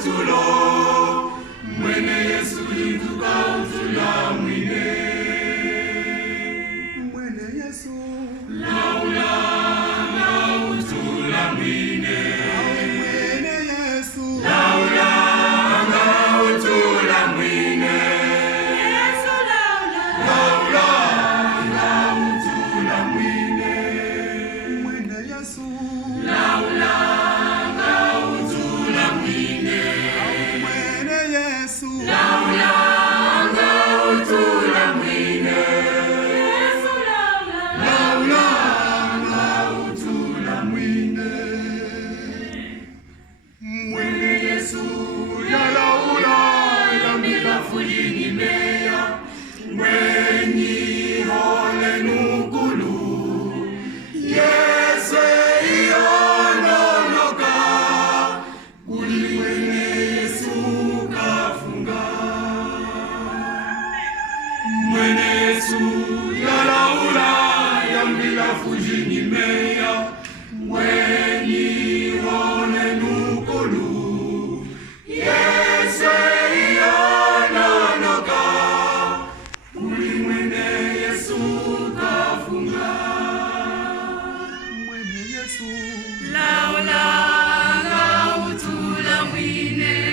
utulo mwene Yesu linduka utula mwine mwene Yesu laula na utula mwine mwene Yesu laula na utula mwine Yesu laula na utula mwine mwene Yesu laula na utula mwine mwene Yesu laula na utula mwine Yesu laula na utula mwine mwene Yesu ya laula ya milafujini meya mweni hole nukulu Yesu iononoka uli mwene Yesu kafunga mwene Yesu ya laula ya milafujini meya mweni hole nukulu Yesu iononoka uli mwene Yesu kafunga mwene Yesu laula nga utula mwine